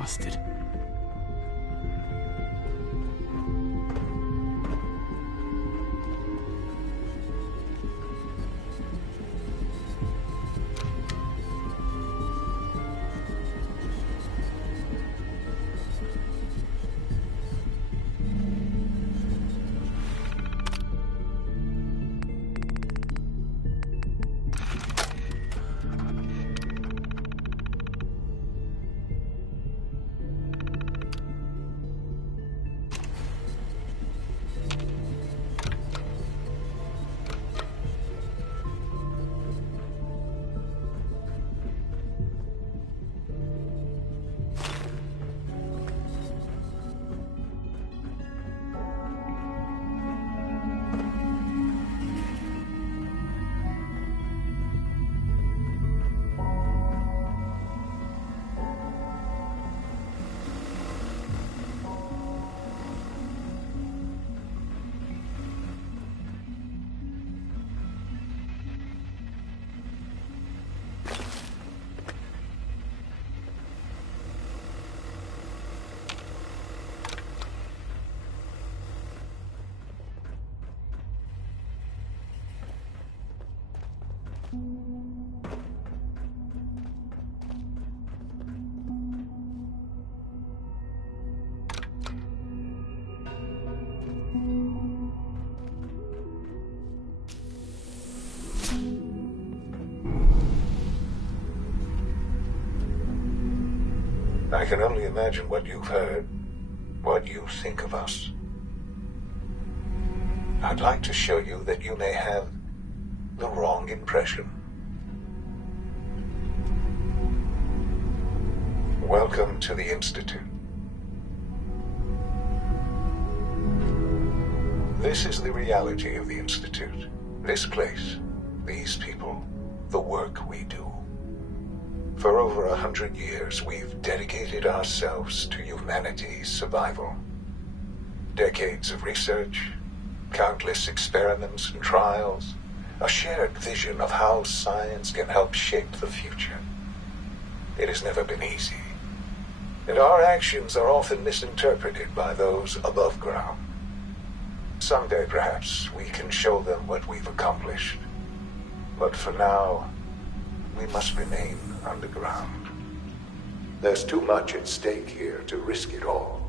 busted. I can only imagine what you've heard, what you think of us. I'd like to show you that you may have the wrong impression. Welcome to the Institute. This is the reality of the Institute. This place, these people, the work we do. For over 100 years, we've dedicated ourselves to humanity's survival. Decades of research, countless experiments and trials, a shared vision of how science can help shape the future. It has never been easy, and our actions are often misinterpreted by those above ground. Someday, perhaps, we can show them what we've accomplished. But for now, we must remain underground. There's too much at stake here to risk it all.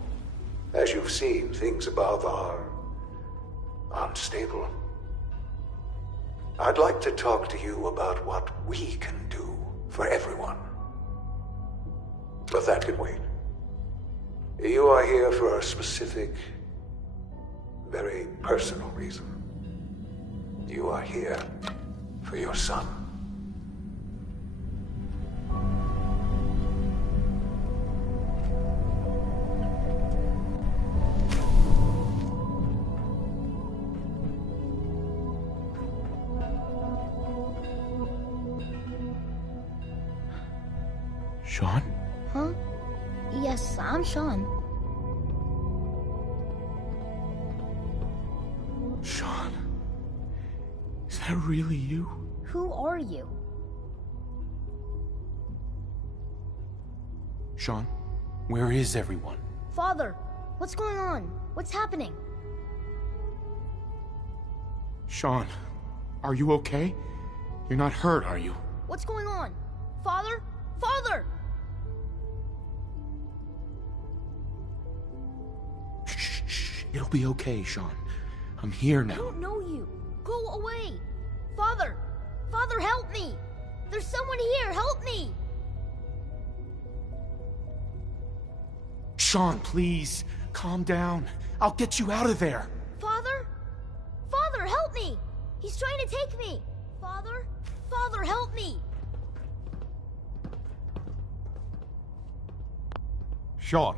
As you've seen, things above are unstable. I'd like to talk to you about what we can do for everyone. But that can wait. You are here for a specific, very personal reason. You are here for your son. Sean? Huh? Yes, I'm Sean. Sean? Is that really you? Who are you? Sean, where is everyone? Father, what's going on? What's happening? Sean, are you okay? You're not hurt, are you? What's going on? Father? Father! Shh. It'll be okay, Sean. I'm here now. I don't know you. Go away. Father! Father, help me! There's someone here, help me! Sean, please, calm down. I'll get you out of there. Father? Father, help me! He's trying to take me! Father? Father, help me! Sean.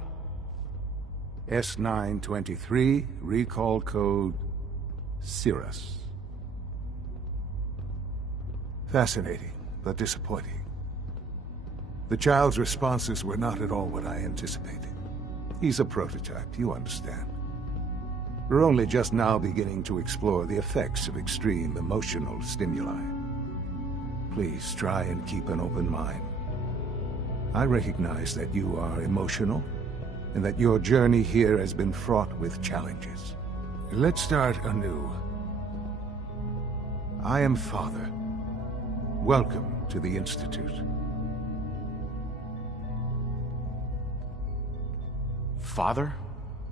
S923, recall code Cirrus. Fascinating, but disappointing. The child's responses were not at all what I anticipated. He's a prototype, you understand. We're only just now beginning to explore the effects of extreme emotional stimuli. Please try and keep an open mind. I recognize that you are emotional, and that your journey here has been fraught with challenges. Let's start anew. I am Father. Welcome to the Institute. Father?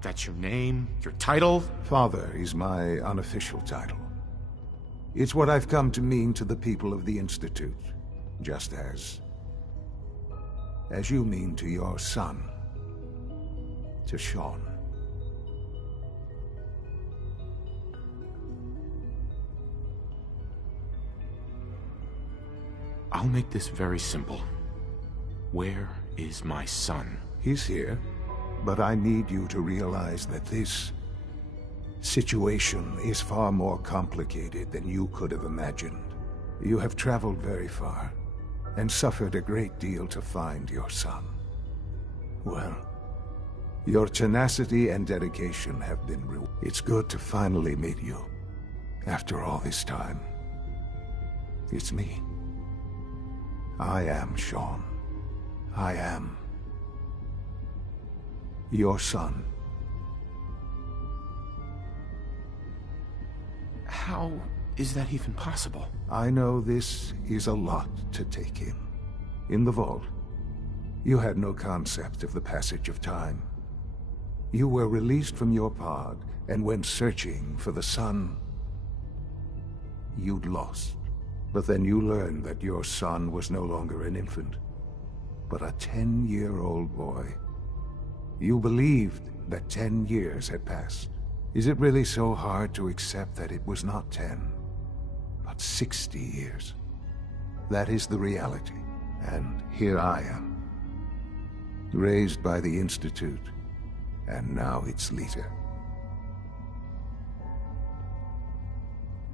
That's your name? Your title? Father is my unofficial title. It's what I've come to mean to the people of the Institute, just as you mean to your son, to Sean. I'll make this very simple. Where is my son? He's here, but I need you to realize that this situation is far more complicated than you could have imagined. You have traveled very far, and suffered a great deal to find your son. Well, your tenacity and dedication have been rewarded. It's good to finally meet you. After all this time, it's me. I am Sean. I am your son. How is that even possible? I know this is a lot to take in. In the vault, you had no concept of the passage of time. You were released from your pod and went searching for the son you'd lost. But then you learned that your son was no longer an infant, but a 10-year-old boy. You believed that 10 years had passed. Is it really so hard to accept that it was not 10, but 60 years? That is the reality, and here I am, raised by the Institute, and now its leader.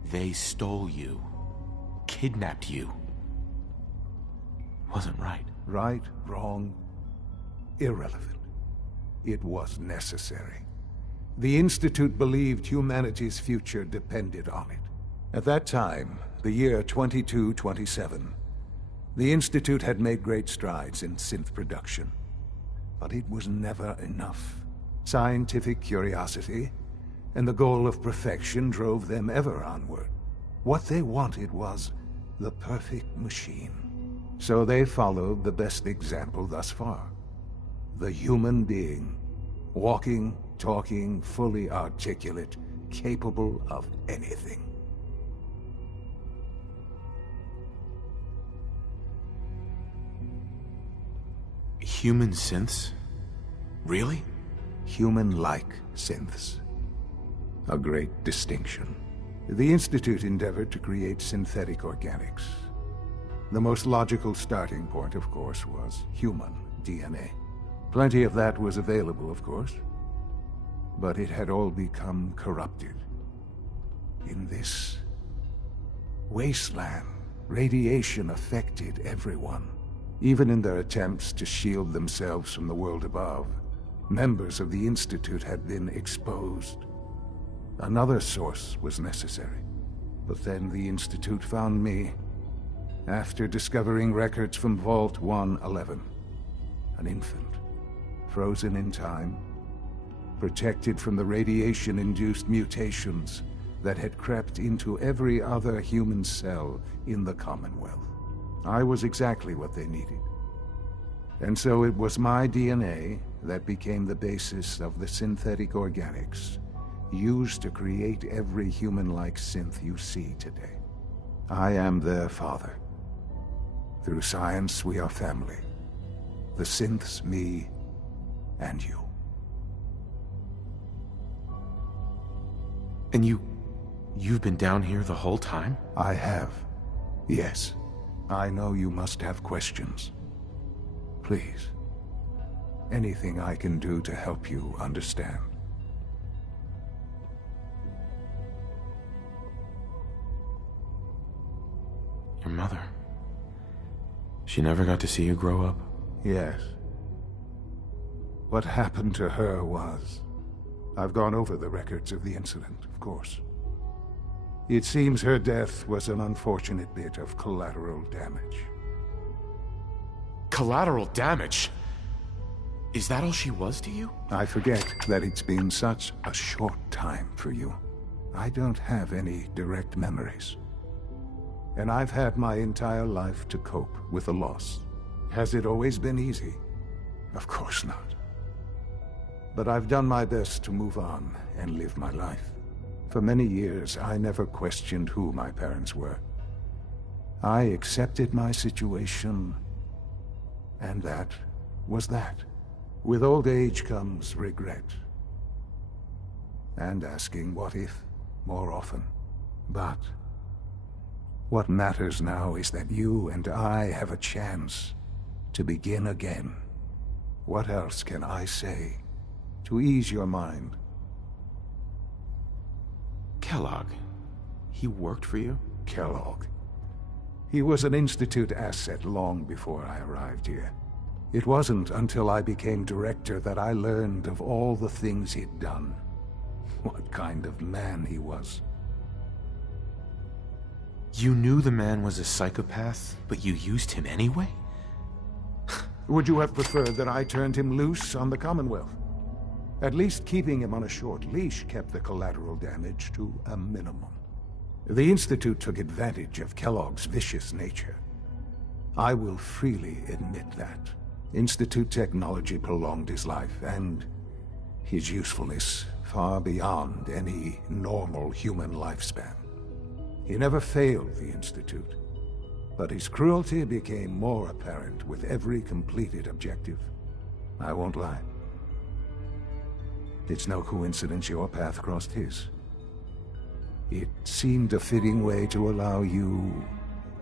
They stole you. Kidnapped you. Wasn't right. Right, wrong, irrelevant. It was necessary. The Institute believed humanity's future depended on it. At that time, the year 2227, the Institute had made great strides in synth production. But it was never enough. Scientific curiosity and the goal of perfection drove them ever onward. What they wanted was the perfect machine. So they followed the best example thus far. The human being. Walking, talking, fully articulate, capable of anything. Human synths? Really? Human-like synths. A great distinction. The Institute endeavored to create synthetic organics. The most logical starting point, of course, was human DNA. Plenty of that was available, of course, but it had all become corrupted. In this wasteland, radiation affected everyone. Even in their attempts to shield themselves from the world above, members of the Institute had been exposed. Another source was necessary. But then the Institute found me, after discovering records from Vault 111. An infant, frozen in time, protected from the radiation-induced mutations that had crept into every other human cell in the Commonwealth. I was exactly what they needed. And so it was my DNA that became the basis of the synthetic organics used to create every human-like synth you see today. I am their father. Through science, we are family. The synths, me, and you. And you've been down here the whole time? I have. Yes. I know you must have questions. Please. Anything I can do to help you understand. Your mother. She never got to see you grow up? Yes. What happened to her was... I've gone over the records of the incident, of course. It seems her death was an unfortunate bit of collateral damage. Collateral damage? Is that all she was to you? I forget that it's been such a short time for you. I don't have any direct memories. And I've had my entire life to cope with the loss. Has it always been easy? Of course not. But I've done my best to move on and live my life. For many years, I never questioned who my parents were. I accepted my situation, and that was that. With old age comes regret. And asking what if more often. But what matters now is that you and I have a chance to begin again. What else can I say to ease your mind? Kellogg. He worked for you? Kellogg. He was an Institute asset long before I arrived here. It wasn't until I became director that I learned of all the things he'd done. What kind of man he was. You knew the man was a psychopath, but you used him anyway? Would you have preferred that I turned him loose on the Commonwealth? At least keeping him on a short leash kept the collateral damage to a minimum. The Institute took advantage of Kellogg's vicious nature. I will freely admit that. Institute technology prolonged his life, and his usefulness far beyond any normal human lifespan. He never failed the Institute, but his cruelty became more apparent with every completed objective. I won't lie. It's no coincidence your path crossed his. It seemed a fitting way to allow you,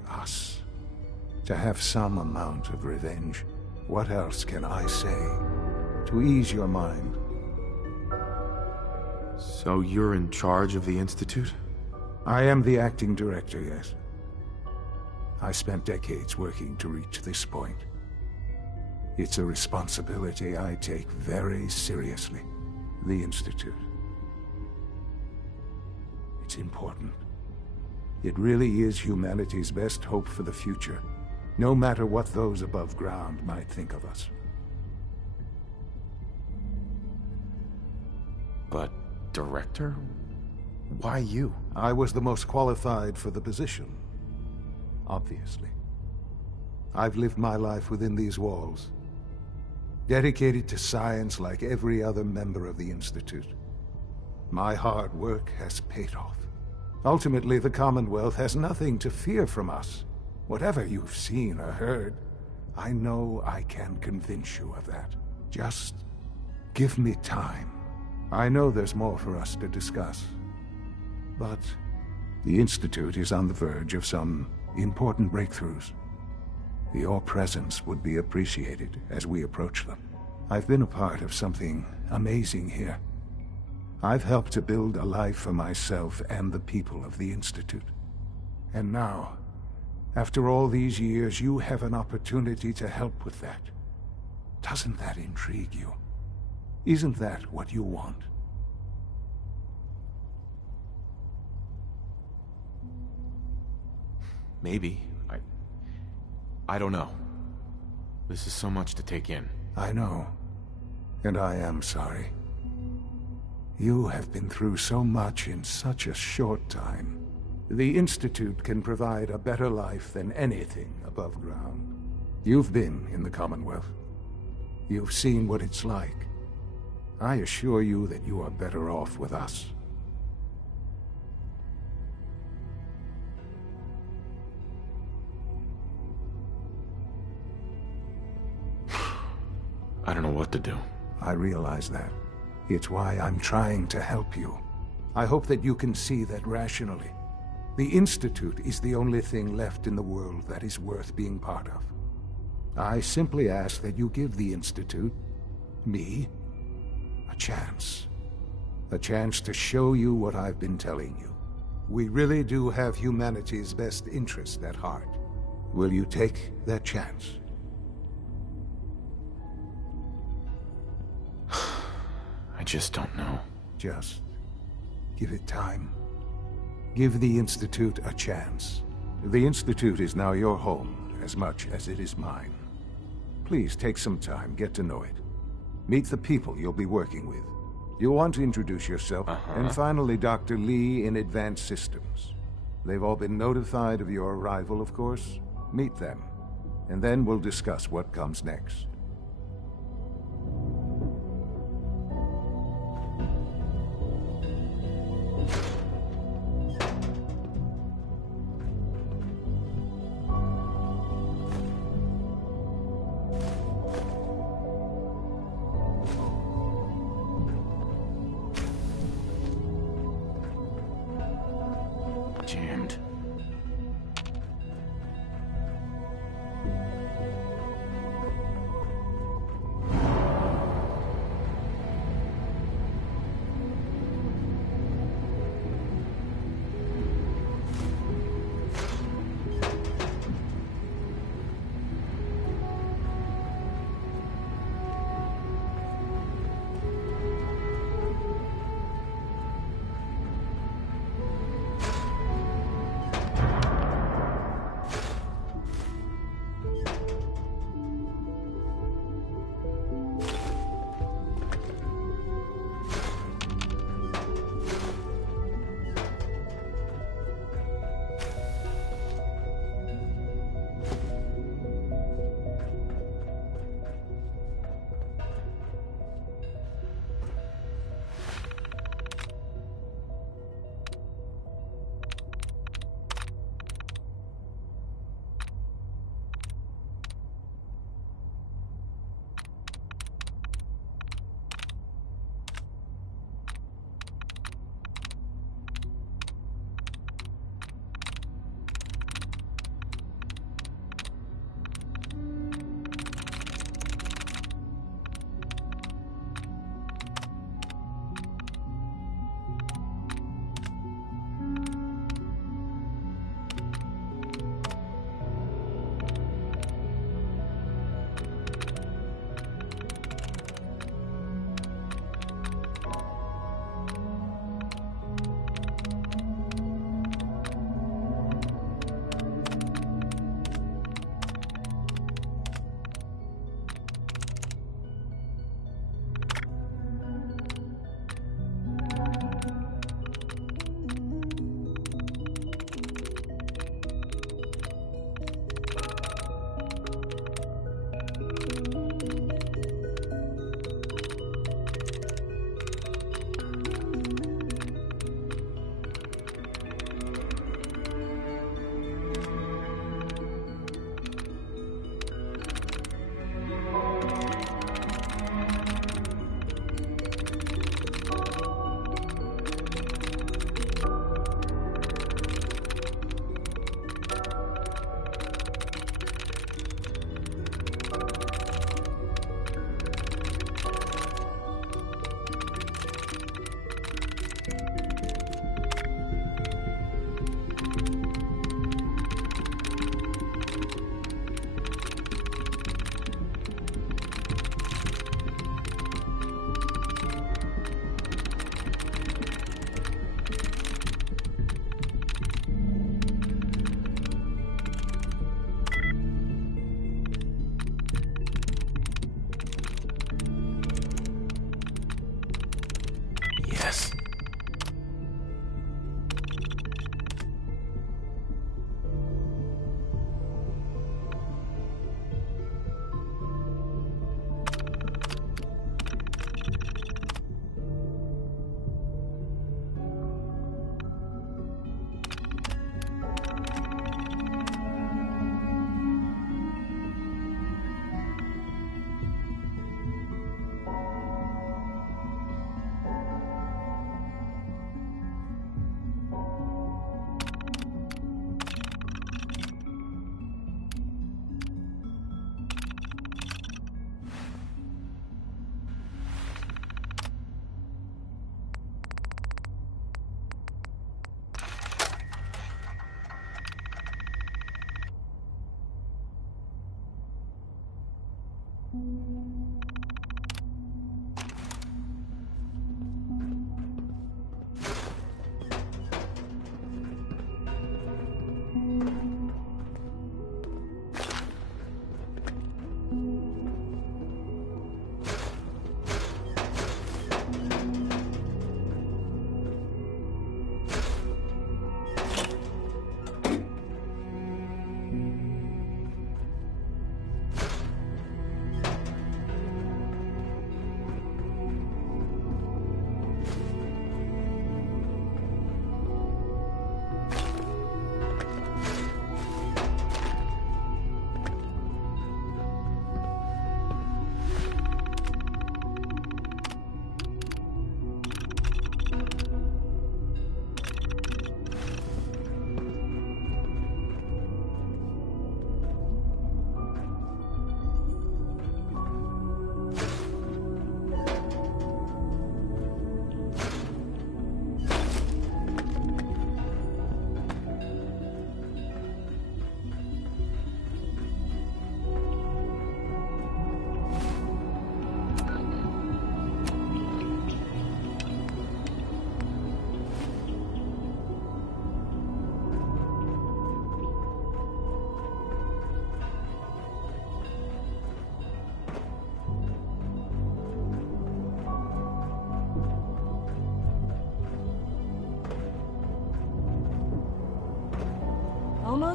us, to have some amount of revenge. What else can I say to ease your mind? So you're in charge of the Institute? I am the acting director, yes. I spent decades working to reach this point. It's a responsibility I take very seriously. The Institute. It's important. It really is humanity's best hope for the future, no matter what those above ground might think of us. But, director? Why you? I was the most qualified for the position. Obviously. I've lived my life within these walls, dedicated to science like every other member of the Institute. My hard work has paid off. Ultimately, the Commonwealth has nothing to fear from us. Whatever you've seen or heard, I know I can convince you of that. Just give me time. I know there's more for us to discuss. But the Institute is on the verge of some important breakthroughs. Your presence would be appreciated as we approach them. I've been a part of something amazing here. I've helped to build a life for myself and the people of the Institute. And now, after all these years, you have an opportunity to help with that. Doesn't that intrigue you? Isn't that what you want? Maybe. I don't know. This is so much to take in. I know. And I am sorry. You have been through so much in such a short time. The Institute can provide a better life than anything above ground. You've been in the Commonwealth. You've seen what it's like. I assure you that you are better off with us. I don't know what to do. I realize that. It's why I'm trying to help you. I hope that you can see that rationally. The Institute is the only thing left in the world that is worth being part of. I simply ask that you give the Institute, me, a chance. A chance to show you what I've been telling you. We really do have humanity's best interest at heart. Will you take that chance? I just don't know. Just give it time. Give the Institute a chance. The Institute is now your home as much as it is mine. Please take some time, get to know it. Meet the people you'll be working with. You'll want to introduce yourself. And finally, Dr. Lee in Advanced Systems. They've all been notified of your arrival, of course. Meet them. And then we'll discuss what comes next. Jammed. Yes.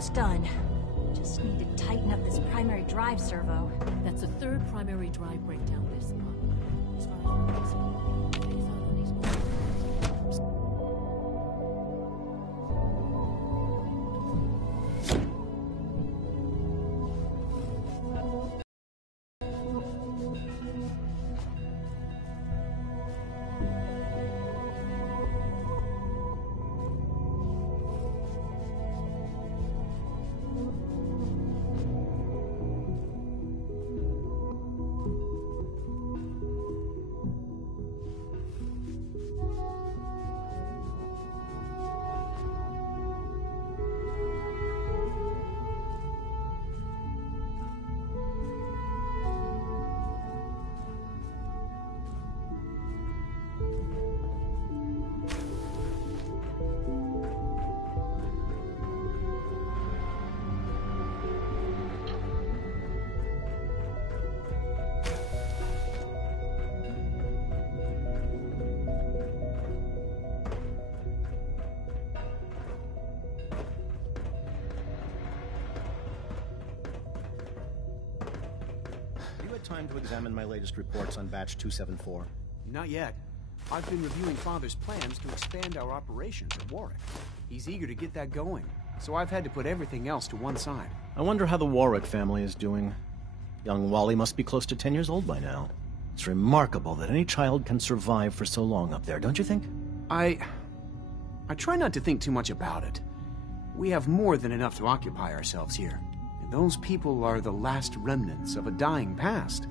Almost done. Just need to tighten up this primary drive servo. That's the third primary drive breakdown this month. As far as we're concerned, phase out on these old time to examine my latest reports on Batch 274? Not yet. I've been reviewing Father's plans to expand our operations at Warwick. He's eager to get that going, so I've had to put everything else to one side. I wonder how the Warwick family is doing. Young Wally must be close to 10 years old by now. It's remarkable that any child can survive for so long up there, don't you think? I try not to think too much about it. We have more than enough to occupy ourselves here. Those people are the last remnants of a dying past.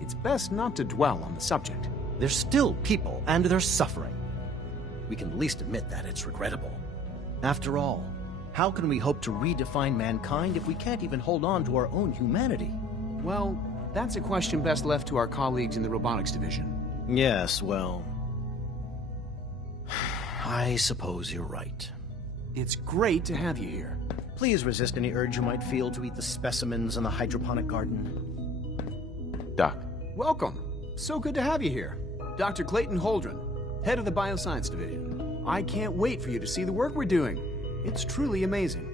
It's best not to dwell on the subject. They're still people, and they're suffering. We can at least admit that it's regrettable. After all, how can we hope to redefine mankind if we can't even hold on to our own humanity? Well, that's a question best left to our colleagues in the robotics division. Yes, well, I suppose you're right. It's great to have you here. Please resist any urge you might feel to eat the specimens in the hydroponic garden. Doc. Welcome. So good to have you here. Dr. Clayton Holdren, head of the Bioscience Division. I can't wait for you to see the work we're doing. It's truly amazing.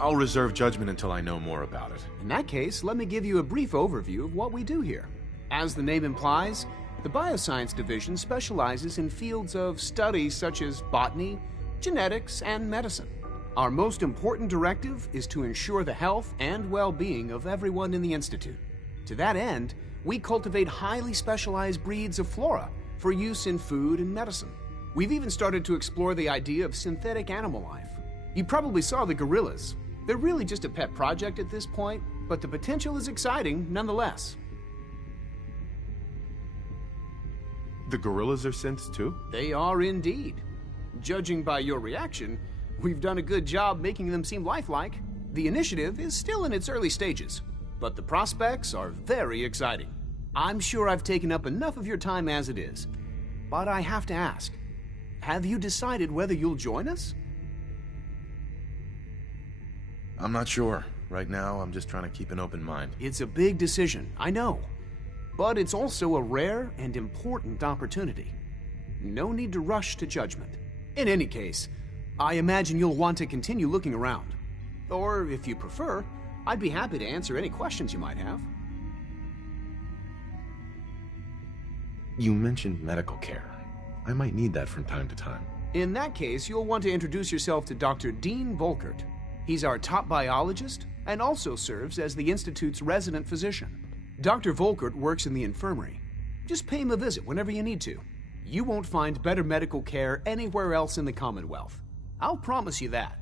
I'll reserve judgment until I know more about it. In that case, let me give you a brief overview of what we do here. As the name implies, the Bioscience Division specializes in fields of study such as botany, genetics, and medicine. Our most important directive is to ensure the health and well-being of everyone in the Institute. To that end, we cultivate highly specialized breeds of flora for use in food and medicine. We've even started to explore the idea of synthetic animal life. You probably saw the gorillas. They're really just a pet project at this point, but the potential is exciting nonetheless. The gorillas are synths too? They are indeed. Judging by your reaction, we've done a good job making them seem lifelike. The initiative is still in its early stages, but the prospects are very exciting. I'm sure I've taken up enough of your time as it is, but I have to ask, have you decided whether you'll join us? I'm not sure. Right now, I'm just trying to keep an open mind. It's a big decision, I know. But it's also a rare and important opportunity. No need to rush to judgment. In any case, I imagine you'll want to continue looking around. Or, if you prefer, I'd be happy to answer any questions you might have. You mentioned medical care. I might need that from time to time. In that case, you'll want to introduce yourself to Dr. Dean Volkert. He's our top biologist and also serves as the Institute's resident physician. Dr. Volkert works in the infirmary. Just pay him a visit whenever you need to. You won't find better medical care anywhere else in the Commonwealth. I'll promise you that.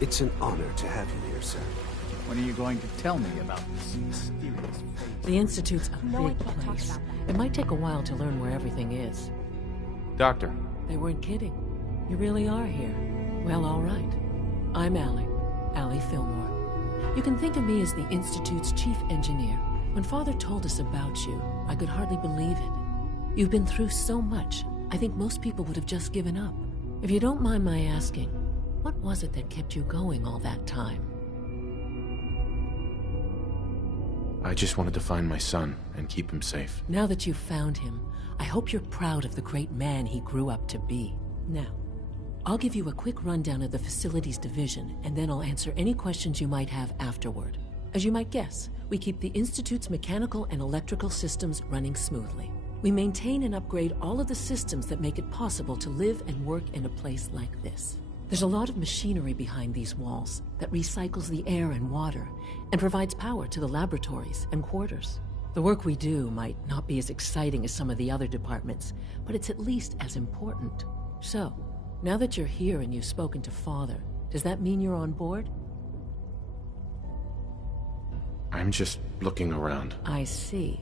It's an honor to have you here, sir. When are you going to tell me about this mysterious phase? The Institute's a No, I big can't talk place. about that. It might take a while to learn where everything is. Doctor. They weren't kidding. You really are here. Well, all right. I'm Allie Fillmore. You can think of me as the Institute's chief engineer. When Father told us about you, I could hardly believe it. You've been through so much, I think most people would have just given up. If you don't mind my asking, what was it that kept you going all that time? I just wanted to find my son and keep him safe. Now that you've found him, I hope you're proud of the great man he grew up to be. Now, I'll give you a quick rundown of the Facilities Division, and then I'll answer any questions you might have afterward. As you might guess, we keep the Institute's mechanical and electrical systems running smoothly. We maintain and upgrade all of the systems that make it possible to live and work in a place like this. There's a lot of machinery behind these walls that recycles the air and water and provides power to the laboratories and quarters. The work we do might not be as exciting as some of the other departments, but it's at least as important. So, now that you're here and you've spoken to Father, does that mean you're on board? I'm just looking around. I see.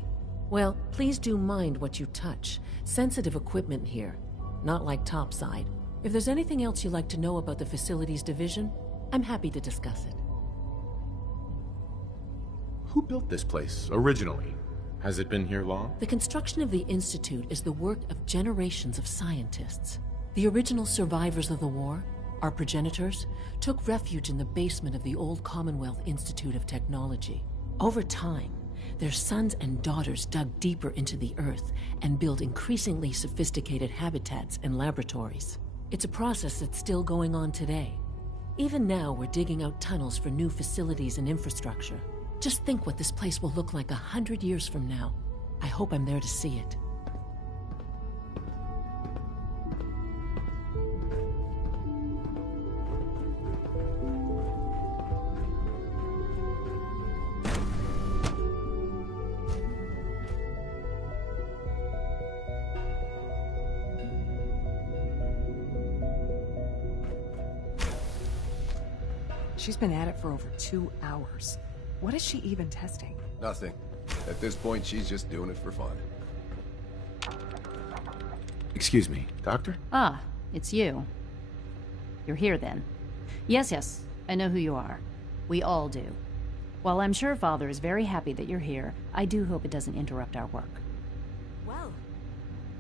Well, please do mind what you touch. Sensitive equipment here, not like topside. If there's anything else you'd like to know about the Facilities Division, I'm happy to discuss it. Who built this place, originally? Has it been here long? The construction of the Institute is the work of generations of scientists. The original survivors of the war, our progenitors, took refuge in the basement of the old Commonwealth Institute of Technology. Over time, their sons and daughters dug deeper into the earth and built increasingly sophisticated habitats and laboratories. It's a process that's still going on today. Even now, we're digging out tunnels for new facilities and infrastructure. Just think what this place will look like 100 years from now. I hope I'm there to see it. She's been at it for over 2 hours. What is she even testing? Nothing. At this point, she's just doing it for fun. Excuse me, Doctor? Ah, it's you. You're here then. Yes, I know who you are. We all do. While I'm sure Father is very happy that you're here, I do hope it doesn't interrupt our work. Well,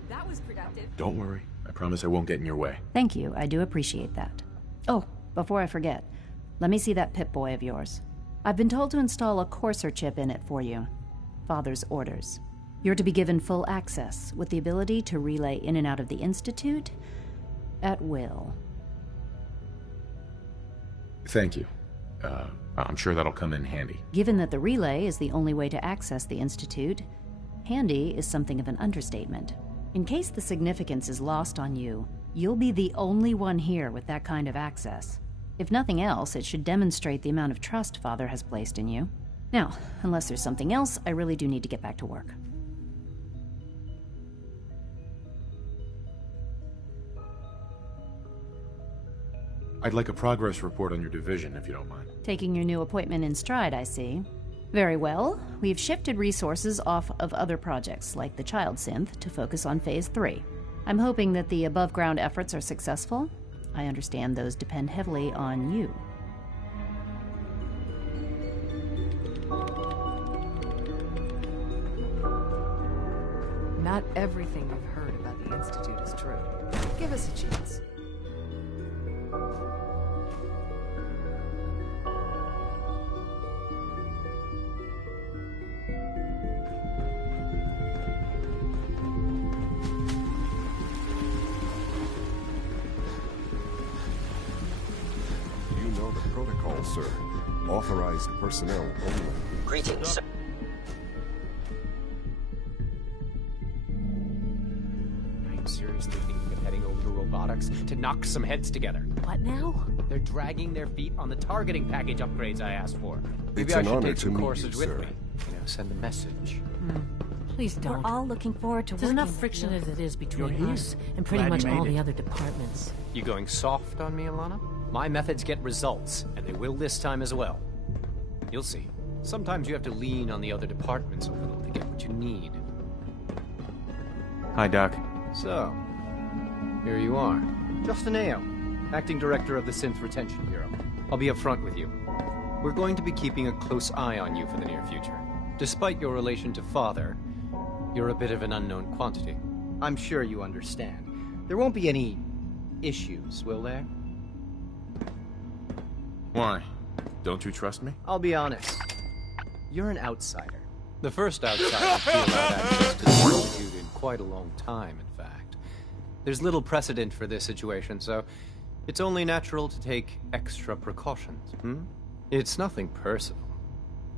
that was productive. Don't worry. I promise I won't get in your way. Thank you, I do appreciate that. Oh, before I forget, let me see that Pip-Boy of yours. I've been told to install a Courser chip in it for you. Father's orders. You're to be given full access, with the ability to relay in and out of the Institute at will. Thank you. I'm sure that'll come in handy. Given that the relay is the only way to access the Institute, handy is something of an understatement. In case the significance is lost on you, you'll be the only one here with that kind of access. If nothing else, it should demonstrate the amount of trust Father has placed in you. Now, unless there's something else, I really do need to get back to work. I'd like a progress report on your division, if you don't mind. Taking your new appointment in stride, I see. Very well. We've shifted resources off of other projects, like the Child Synth, to focus on Phase 3. I'm hoping that the above-ground efforts are successful. I understand those depend heavily on you. Not everything you've heard about the Institute is true. Give us a chance. You know the protocol, sir. Authorized personnel only. Greetings. I'm seriously thinking of heading over to robotics to knock some heads together. What now? They're dragging their feet on the targeting package upgrades I asked for. Maybe It's I an should honor take to some meet courses you, with sir. me. You know, send a message. Please don't. We're all looking forward to There's working enough with friction you. as it is between You're here. us and pretty Glad much you made all it. the other departments. You going soft on me, Alana? My methods get results, and they will this time as well. You'll see. Sometimes you have to lean on the other departments a little to get what you need. Hi, Doc. So, here you are. Justin Ao, Acting Director of the Synth Retention Bureau. I'll be upfront with you. We're going to be keeping a close eye on you for the near future. Despite your relation to Father, you're a bit of an unknown quantity. I'm sure you understand. There won't be any issues, will there? Why? Don't you trust me? I'll be honest. You're an outsider. The first outsider to be allowed access to the Institute in quite a long time, in fact. There's little precedent for this situation, so it's only natural to take extra precautions, It's nothing personal,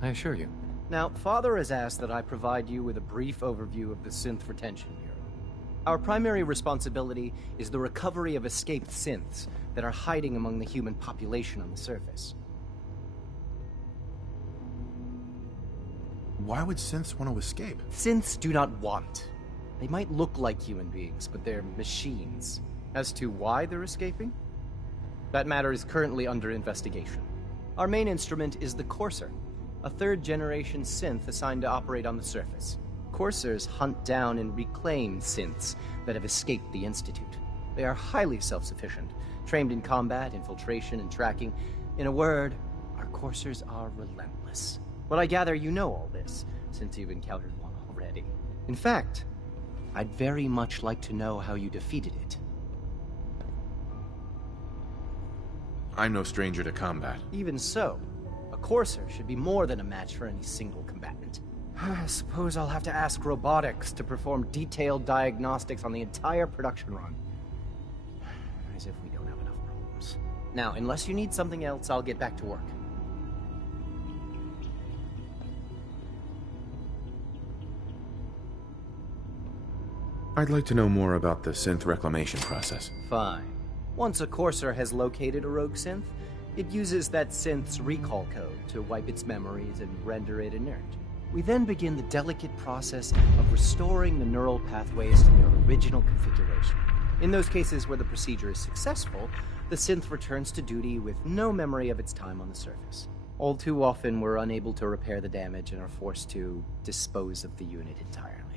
I assure you. Now, Father has asked that I provide you with a brief overview of the Synth Retention Bureau. Our primary responsibility is the recovery of escaped synths that are hiding among the human population on the surface. Why would synths want to escape? Synths do not want. They might look like human beings, but they're machines. As to why they're escaping? That matter is currently under investigation. Our main instrument is the Courser, a third-generation synth assigned to operate on the surface. Coursers hunt down and reclaim synths that have escaped the Institute. They are highly self-sufficient, trained in combat, infiltration, and tracking. In a word, our Coursers are relentless. But I gather you know all this, since you've encountered one already. In fact, I'd very much like to know how you defeated it. I'm no stranger to combat. Even so, a Courser should be more than a match for any single combatant. I suppose I'll have to ask robotics to perform detailed diagnostics on the entire production run. As if we don't have enough problems. Now, unless you need something else, I'll get back to work. I'd like to know more about the synth reclamation process. Fine. Once a Courser has located a rogue synth, it uses that synth's recall code to wipe its memories and render it inert. We then begin the delicate process of restoring the neural pathways to their original configuration. In those cases where the procedure is successful, the synth returns to duty with no memory of its time on the surface. All too often, we're unable to repair the damage and are forced to dispose of the unit entirely.